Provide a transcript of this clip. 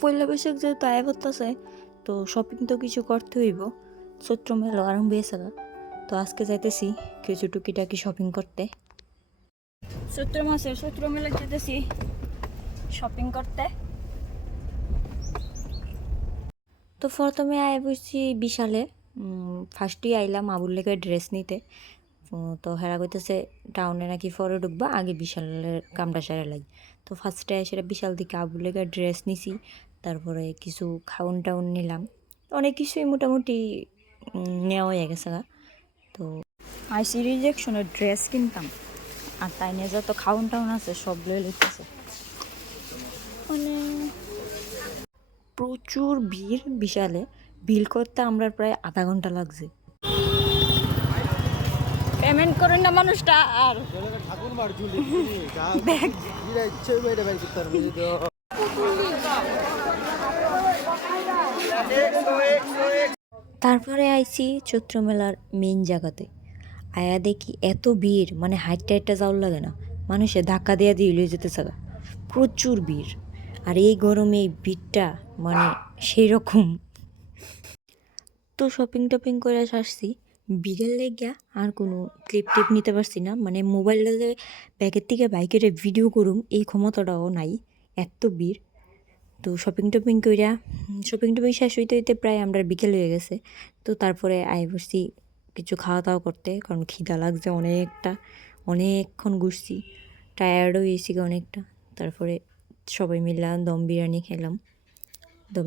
পয়লা বৈশাখ যেহেতু আয় করতেছে তো শপিং তো কিছু করতে হইব। চৈত্র মেলা আরম্ভ হয়েছে তো আজকে যাইতেছি কিছু টুকিটাকি শপিং করতে। চৈত্র মাসে চৈত্র মেলা যেতেছি শপিং করতে। তো প্রথমে আয় বসছি বিশালে। ফার্স্টই আইলাম আবুল লেগে ড্রেস নিতে। তো হেরা কইতেছে, টাউনে নাকি ফরে ঢুকবা, আগে বিশালের কামটা সারা লাগে তো ফার্স্টে সেটা বিশাল থেকে আবুল লেগে ড্রেস নিছি, তারপরে কিছু খাউন টাউন নিলাম। অনেক কিছুই মোটামুটি নেওয়া হয়ে গেছে গা। তো আইসি রিজেকশনের ড্রেস কিনতাম, আর তাই নিয়ে যত খাউন টাউন আছে, সব লয়ে লিখতেছে মানে প্রচুর ভিড় বিশালে। বিল করতে আমরা প্রায় আধা ঘণ্টা লাগছে। পেমেন্ট করেন না মানুষটা, আর তারপরে আইছি চৈত্র মেলার মেইন জায়গাতে। আয়া দেখি এত ভিড় মানে হাইটটা হাইটটা যাওয়ার লাগে না। মানুষে ধাক্কা দেওয়া দিয়ে লয়ে যেতে থাকা প্রচুর ভিড়। আর এই গরমে এই ভিড়টা মানে সেই রকম তো শপিং টপিং করে আসছি। বিকেল লেগিয়া আর কোনো ক্লিপ টিপ নিতে পারছি না। মানে মোবাইলটা যে ব্যাগের থেকে বাইকের ভিডিও করুম, এই ক্ষমতাটাও নাই। এত ভিড়। তো শপিং টপিং কইরা শপিং টপিং শেষ হইতে হইতে প্রায় আমরা বিকেল হয়ে গেছে। তো তারপরে আই বসছি কিছু খাওয়া দাওয়া করতে, কারণ খিদা লাগছে অনেকটা। অনেকক্ষণ ঘুরছি। টায়ার্ডও হয়েছি অনেকটা। তারপরে সবাই মিলে দম বিরিয়ানি খেলাম। দম